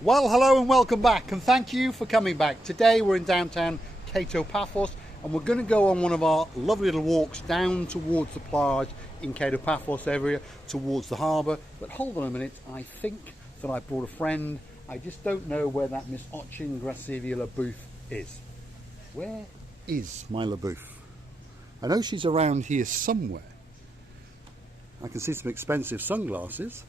Well, hello and welcome back, and thank you for coming back. Today we're in downtown Kato Paphos, and we're going to go on one of our lovely little walks down towards the plyage in Kato Paphos area, towards the harbour. But hold on a minute, I think that I brought a friend. I just don't know where that Miss Ochin Graffiti LaBouffe is. Where is my LaBouffe? I know she's around here somewhere. I can see some expensive sunglasses.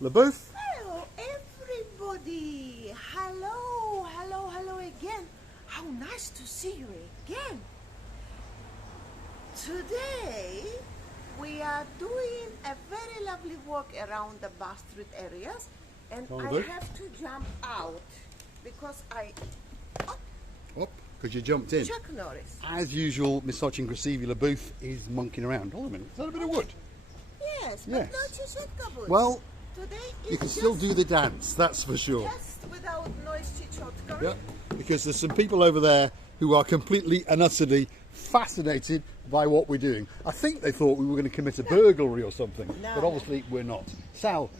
LaBouffe? Hello, everybody. Hello again. How nice to see you again. Today, we are doing a very lovely walk around the Bar Street areas, and I have to jump out because Because you jumped in. Chuck Norris. As usual, Miss Ochin Graffiti LaBouffe is monkeying around. Hold on a minute, is that a bit of wood? Yes, Yes. but not you said kabut. Well, today you can still do the dance, that's for sure. just without noise chichotka. Yeah, because there's some people over there who are completely and utterly fascinated by what we're doing. I think they thought we were going to commit a burglary or something, but obviously we're not. Sal?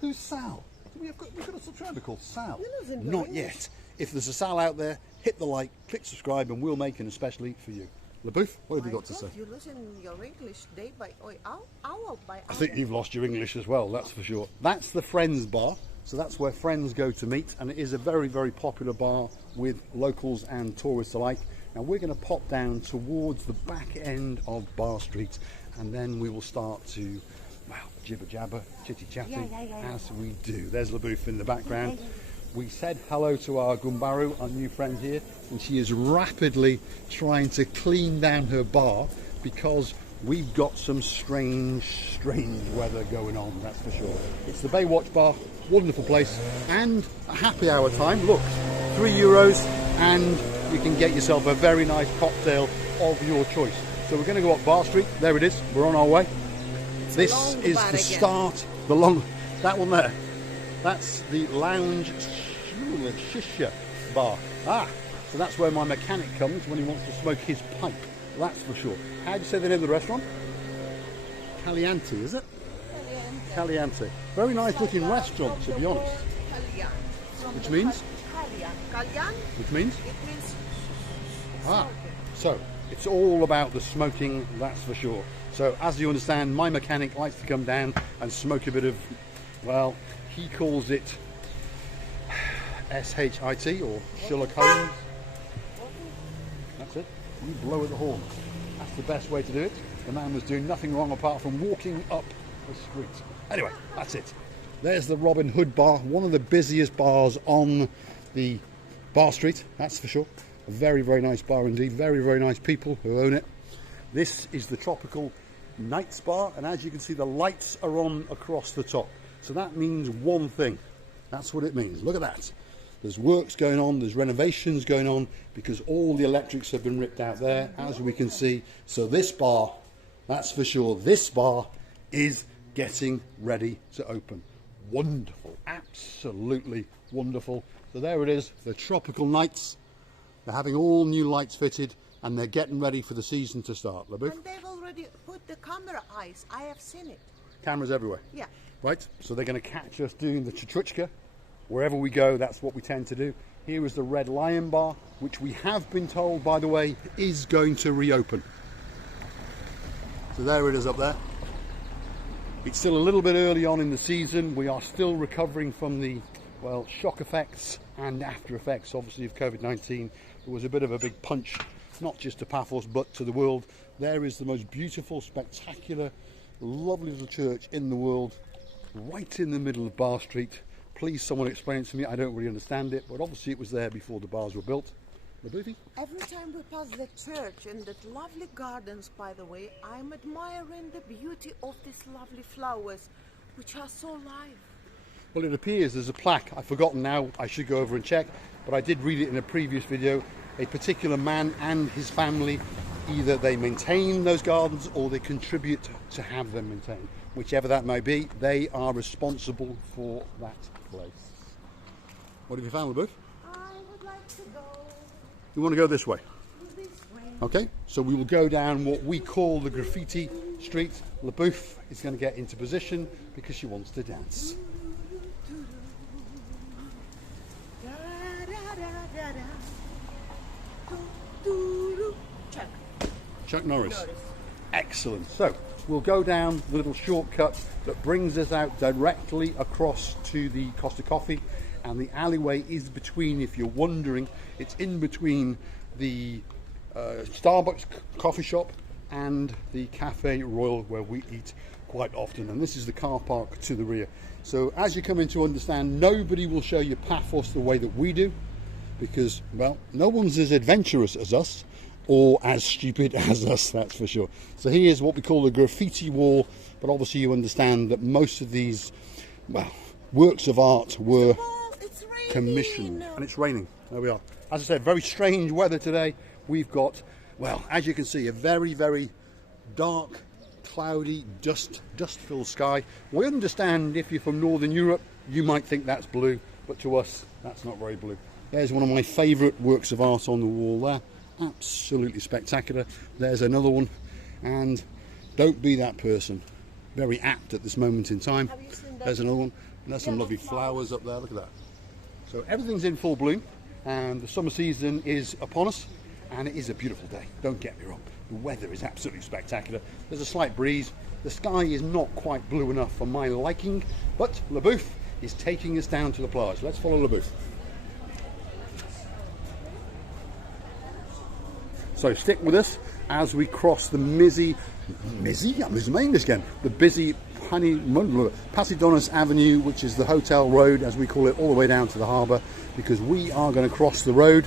Who's Sal? We've got a subscriber called Sal. Not yet. If there's a Sal out there, hit the like, click subscribe, and we'll make an especially for you. LaBouffe, what have you got to say? You losing your English day by hour by hour. I think you've lost your English as well, that's for sure. That's the Friends Bar, so that's where friends go to meet, and it is a very, very popular bar with locals and tourists alike. Now we're going to pop down towards the back end of Bar Street, and then we will start to, well, jibber jabber, chitty chatty, as we do. There's LaBouffe in the background. We said hello to our Gumbaru, our new friend here, and she is rapidly trying to clean down her bar because we've got some strange weather going on, that's for sure. It's the Baywatch Bar, wonderful place, and a happy hour time. Look, €3, and you can get yourself a very nice cocktail of your choice. So we're going to go up Bar Street. There it is. We're on our way. This is the start. That one there. That's the lounge shisha bar. So that's where my mechanic comes when he wants to smoke his pipe. That's for sure. How do you say the name of the restaurant? Caliente, is it? Caliente. Very nice looking restaurant, to be honest. Which means? Which means? It means So it's all about the smoking, that's for sure. So as you understand, my mechanic likes to come down and smoke a bit of, well, he calls it SHIT or Sherlock Holmes. That's it. You blow at the horn. That's the best way to do it. The man was doing nothing wrong apart from walking up the street. Anyway, that's it. There's the Robin Hood Bar, one of the busiest bars on the Bar Street, that's for sure. A very, very nice bar indeed. Very, very nice people who own it. This is the Tropical Nights Bar, and as you can see, the lights are on across the top. So that means one thing. That's what it means. Look at that. There's works going on, there's renovations going on, because all the electrics have been ripped out there, as we can see. So this bar, that's for sure, this bar is getting ready to open. Wonderful, absolutely wonderful. So there it is, the Tropical Nights. They're having all new lights fitted, and they're getting ready for the season to start. LaBouffe? and they've already put the camera eyes. I have seen it. Cameras everywhere. Yeah. Right, so they're going to catch us doing the Chatruchka. Wherever we go, that's what we tend to do. Here is the Red Lion Bar, which we have been told, by the way, is going to reopen. So there it is up there. It's still a little bit early on in the season. We are still recovering from the, well, shock effects and after effects, obviously, of COVID-19. There was a bit of a big punch, not just to Paphos, but to the world. There is the most beautiful, spectacular, lovely little church in the world, right in the middle of Bar Street. Please someone explain it to me. I don't really understand it, but obviously it was there before the bars were built. LaBouffe? Every time we pass the church and the lovely gardens, by the way, I'm admiring the beauty of these lovely flowers, which are so live. Well, it appears there's a plaque. I've forgotten now. I should go over and check, but I did read it in a previous video. A particular man and his family, either they maintain those gardens or they contribute to have them maintained. Whichever that may be, they are responsible for that place. What have you found, LaBouffe? I would like to go You want to go this way? this way. Okay, so we will go down what we call the Graffiti Street. LaBouffe is going to get into position because she wants to dance. Chuck Norris. Excellent. So we'll go down the little shortcut that brings us out directly across to the Costa Coffee, and the alleyway is between, if you're wondering, it's in between the Starbucks coffee shop and the Cafe Royal, where we eat quite often, and this is the car park to the rear. So as you come in to understand, nobody will show you Paphos the way that we do, because, well, no one's as adventurous as us or as stupid as us, that's for sure. So here's what we call the Graffiti Wall, but obviously you understand that most of these, well, works of art were commissioned. And it's raining. There we are. As I said, very strange weather today. We've got, well, as you can see, a very, very dark, cloudy, dust-filled sky. We understand if you're from Northern Europe, you might think that's blue, but to us, that's not very blue. There's one of my favourite works of art on the wall there. Absolutely spectacular. There's another one, and don't be that person. Very apt at this moment in time. There's another one, and there's some lovely flowers up there. Look at that. So everything's in full bloom, and the summer season is upon us, and it is a beautiful day. Don't get me wrong. The weather is absolutely spectacular. There's a slight breeze. The sky is not quite blue enough for my liking, but LeBouf is taking us down to the plyage. Let's follow LeBouf. So stick with us as we cross the I'm losing my English again. The busy Pasidonis Avenue, which is the hotel road, as we call it, all the way down to the harbour, because we are going to cross the road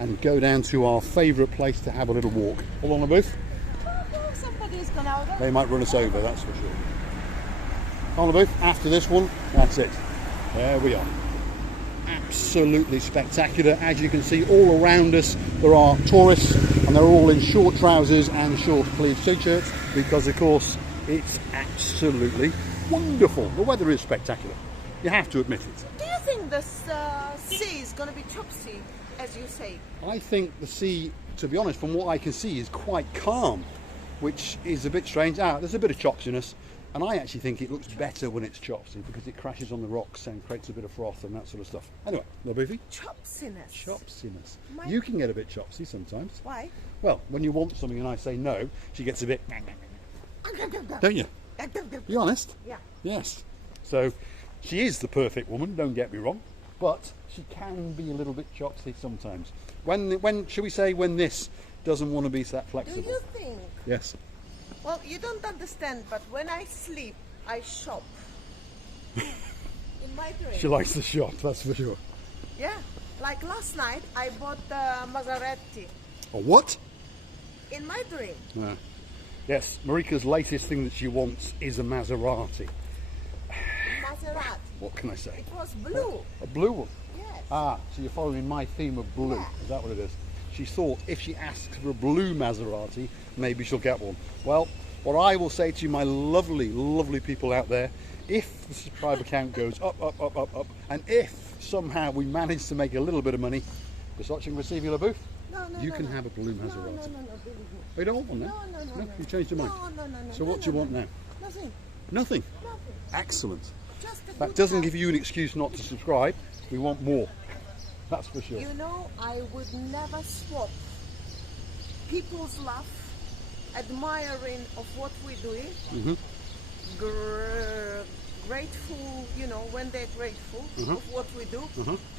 and go down to our favourite place to have a little walk. Hold on, LeBouf. Somebody's gone out. They might run us over, that's for sure. On LeBouf, after this one, that's it. There we are. Absolutely spectacular. As you can see, all around us there are tourists, and they're all in short trousers and short sleeve t-shirts, because of course it's absolutely wonderful. The weather is spectacular, you have to admit it. Do you think the sea is going to be choppy, as you say? I think the sea, to be honest, from what I can see, is quite calm, which is a bit strange. There's a bit of chopsiness, and I actually think it looks better when it's chopsy, because it crashes on the rocks and creates a bit of froth and that sort of stuff. Anyway, LeBoufy. Chopsiness. Chopsiness. You can get a bit chopsy sometimes. Why? Well, when you want something and I say no, she gets a bit... Don't you? Be honest? Yeah. Yes. So, she is the perfect woman, don't get me wrong, but she can be a little bit chopsy sometimes. When shall we say, when this doesn't want to be that flexible? Do you think? Yes. Well, you don't understand, but when I sleep, I shop. In my dream. She likes the shop, that's for sure. Yeah. Like last night, I bought the Maserati. A what? In my dream. Yes, Marika's latest thing that she wants is a Maserati. Maserati. What can I say? It was blue. A blue one? Yes. So you're following my theme of blue. Yeah. Is that what it is? She thought if she asks for a blue Maserati, maybe she'll get one. Well, what I will say to you, my lovely, lovely people out there, if the subscriber count goes up, and if somehow we manage to make a little bit of money, Versace can receive you, LeBouf. You can have a blue Maserati. No, believe me. Oh, you don't want one now? No. You changed your mind? No. So what do you want now? Nothing. Nothing? Nothing. Excellent. Just a That good doesn't house. give you an excuse not to subscribe. We want more. That's for sure. You know, I would never swap people's love, admiring of what we're doing, grateful, you know, when they're grateful of what we do,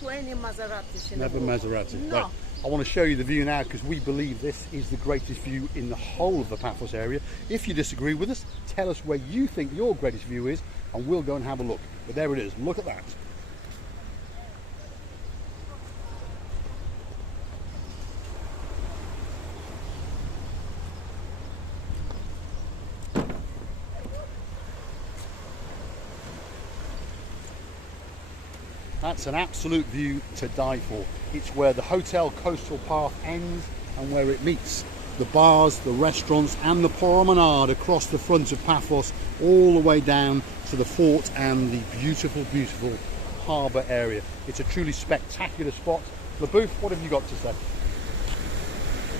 to any Maseratis. Never Maserati. No. Right. I want to show you the view now, because we believe this is the greatest view in the whole of the Paphos area. If you disagree with us, tell us where you think your greatest view is, and we'll go and have a look. But there it is. Look at that. That's an absolute view to die for. It's where the hotel coastal path ends and where it meets. The bars, the restaurants and the promenade across the front of Paphos, all the way down to the fort and the beautiful, beautiful harbour area. It's a truly spectacular spot. LeBouf, what have you got to say?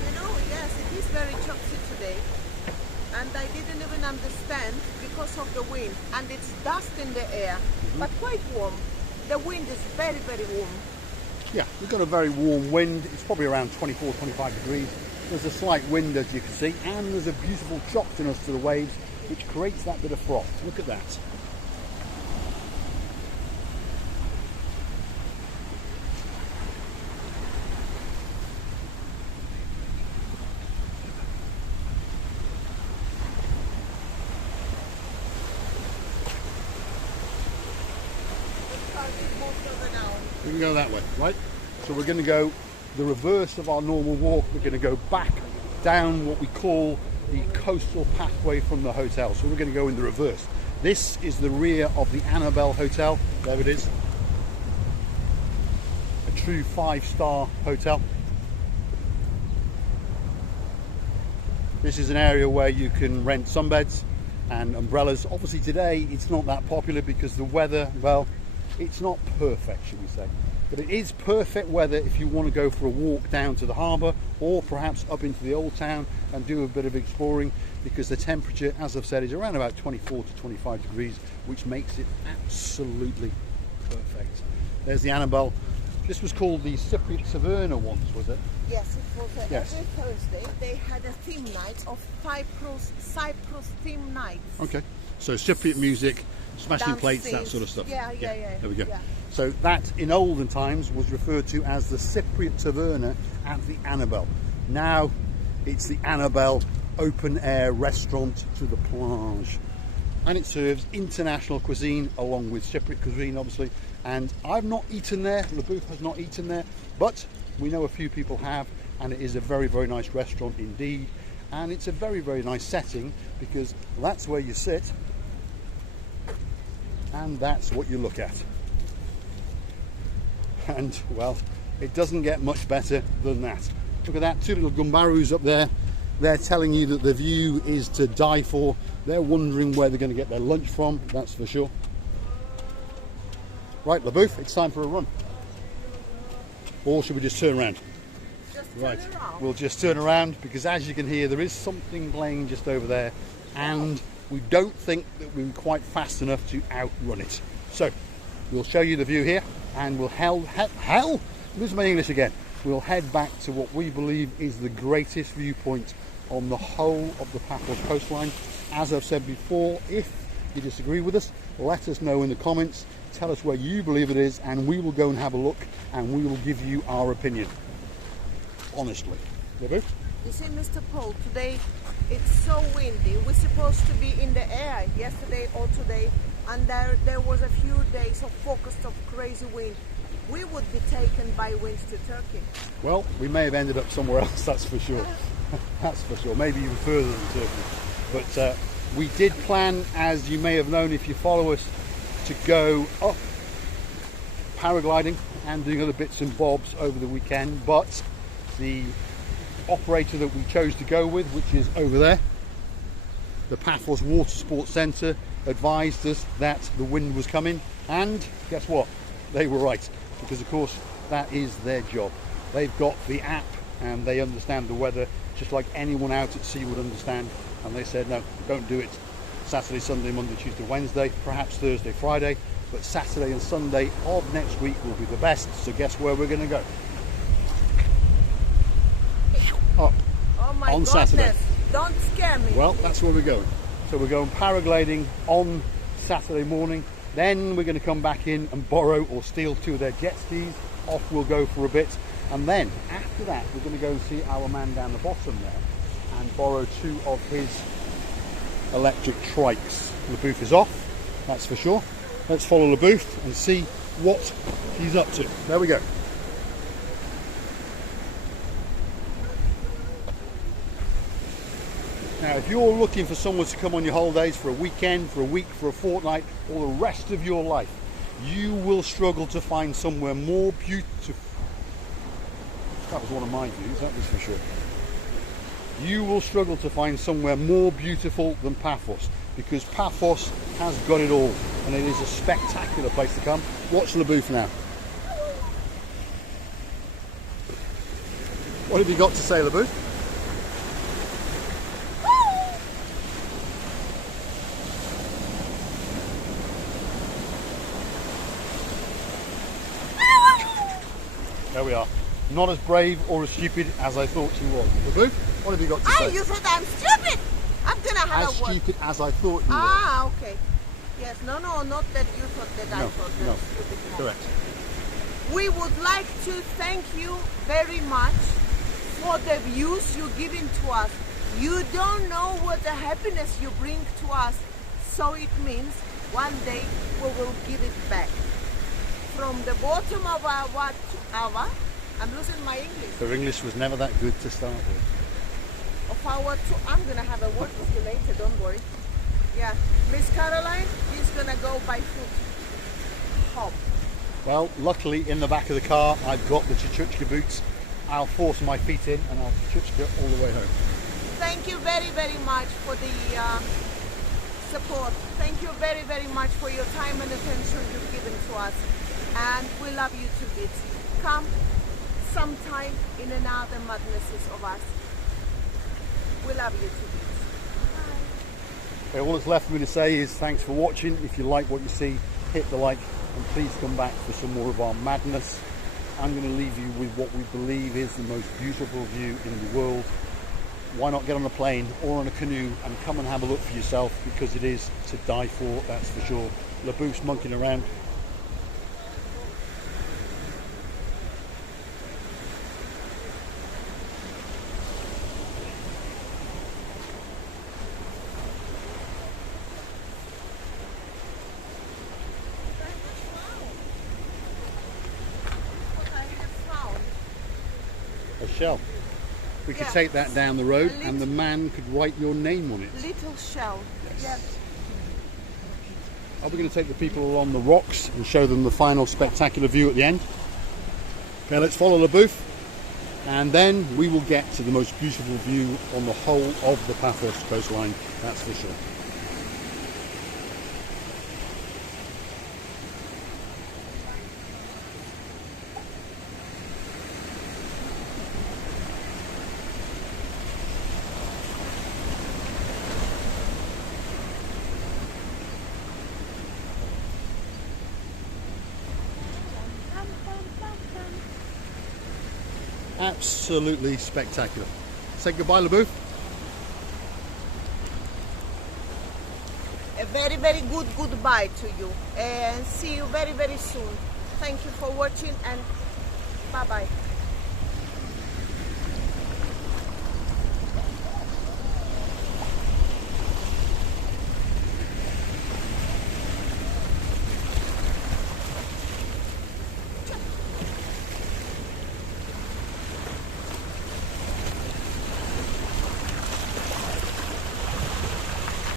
You know, yes, it is very choppy today, and I didn't even understand because of the wind, and it's dust in the air, but quite warm. The wind is very, very warm. Yeah, we've got a very warm wind. It's probably around 24, 25 degrees. There's a slight wind, as you can see, and there's a beautiful choppiness to the waves, which creates that bit of froth. Look at that. We can go that way, right? So we're going to go the reverse of our normal walk. We're going to go back down what we call the coastal pathway from the hotel. So we're going to go in the reverse. This is the rear of the Annabelle Hotel. There it is. A true 5-star hotel. This is an area where you can rent sunbeds and umbrellas. Obviously today it's not that popular because the weather, well, it's not perfect, should we say. But it is perfect weather if you want to go for a walk down to the harbour or perhaps up into the old town and do a bit of exploring, because the temperature, as I've said, is around about 24 to 25 degrees, which makes it absolutely perfect. There's the Annabelle. This was called the Cypriot Taverna once, was it? Yes, it was. Yes. Every Thursday they had a theme night of Cyprus theme night. Okay, so Cypriot music, smashing Dances. plates, that sort of stuff. Yeah. There we go. Yeah. So that, in olden times, was referred to as the Cypriot Taverna at the Annabelle. Now it's the Annabelle open air restaurant to the plyage, and it serves international cuisine along with Cypriot cuisine, obviously. And I've not eaten there, LeBouf has not eaten there, but we know a few people have, and it is a very, very nice restaurant indeed. And it's a very, very nice setting, because that's where you sit and that's what you look at. And well, it doesn't get much better than that. Look at that, two little gumbaroos up there. They're telling you that the view is to die for. They're wondering where they're going to get their lunch from, that's for sure. Right, LeBouf, it's time for a run. Or should we just turn around? Right, we'll just turn around, because as you can hear, there is something playing just over there, and we don't think that we're quite fast enough to outrun it. So we'll show you the view here, and we'll lose my English again. We'll head back to what we believe is the greatest viewpoint on the whole of the Paphos coastline. As I've said before, if you disagree with us, let us know in the comments. Tell us where you believe it is, and we will go and have a look, and we will give you our opinion. Honestly. You see, Mr. Paul, today it's so windy. We're supposed to be in the air yesterday or today, and there was a few days of focus of crazy wind. We would be taken by winds to Turkey. Well, we may have ended up somewhere else, that's for sure. That's for sure. Maybe even further than Turkey. But we did plan, as you may have known if you follow us, to go up paragliding and doing other bits and bobs over the weekend, but the operator that we chose to go with, which is over there, the Paphos Water Sports Centre, advised us that the wind was coming, and guess what? They were right, because of course that is their job. They've got the app and they understand the weather just like anyone out at sea would understand, and they said no, don't do it Saturday, Sunday, Monday, Tuesday, Wednesday, perhaps Thursday, Friday, but Saturday and Sunday of next week will be the best. So guess where we're going to go? Up oh my on goodness. Saturday. Don't scare me. Well, that's where we're going. So we're going paragliding on Saturday morning. Then we're going to come back in and borrow or steal 2 of their jet skis. Off we'll go for a bit. And then after that, we're going to go and see our man down the bottom there and borrow 2 of his electric trikes. LeBouf is off, that's for sure. Let's follow LeBouf and see what he's up to. There we go. Now, if you're looking for someone to come on your holidays for a weekend, for a week, for a fortnight, or the rest of your life, you will struggle to find somewhere more beautiful. That was one of my views, that was for sure. You will struggle to find somewhere more beautiful than Paphos, because Paphos has got it all, and it is a spectacular place to come. Watch LeBouf now. What have you got to say, LeBouf? There we are. Not as brave or as stupid as I thought she was. Laboof, what have you got to say? You said I'm stupid. I'm gonna have As a word. stupid as I thought you were. Ah, okay. Yes, no, not that you thought that I No, thought that. no. Stupid mom. Correct. We would like to thank you very much for the views you're giving to us. You don't know what the happiness you bring to us, so it means one day we will give it back. From the bottom of our I'm losing my English. Her English was never that good to start with. I'm gonna have a word with you later, don't worry. Yeah, Miss Caroline is gonna go by foot home. Well, luckily in the back of the car I've got the chuchuchka boots. I'll force my feet in and I'll chuchuchka all the way home. Thank you very, very much for the support. Thank you very, very much for your time and attention you've given to us. And we love you to bits. Come sometime in another madnesses of us. We love you to bits. Bye. Okay, all that's left for me to say is thanks for watching. If you like what you see, hit the like and please come back for some more of our madness. I'm going to leave you with what we believe is the most beautiful view in the world. Why not get on a plane or on a canoe and come and have a look for yourself, because it is to die for, that's for sure. Labouf's monkeying around. A shell. We could take that down the road and the man could write your name on it. Little shell. Yes. Are we going to take the people along the rocks and show them the final spectacular view at the end? Okay, let's follow Labouf and then we will get to the most beautiful view on the whole of the Paphos coastline, that's for sure. Absolutely spectacular. Say goodbye, Labouf. A very, very good goodbye to you, and see you very, very soon. Thank you for watching, and bye-bye.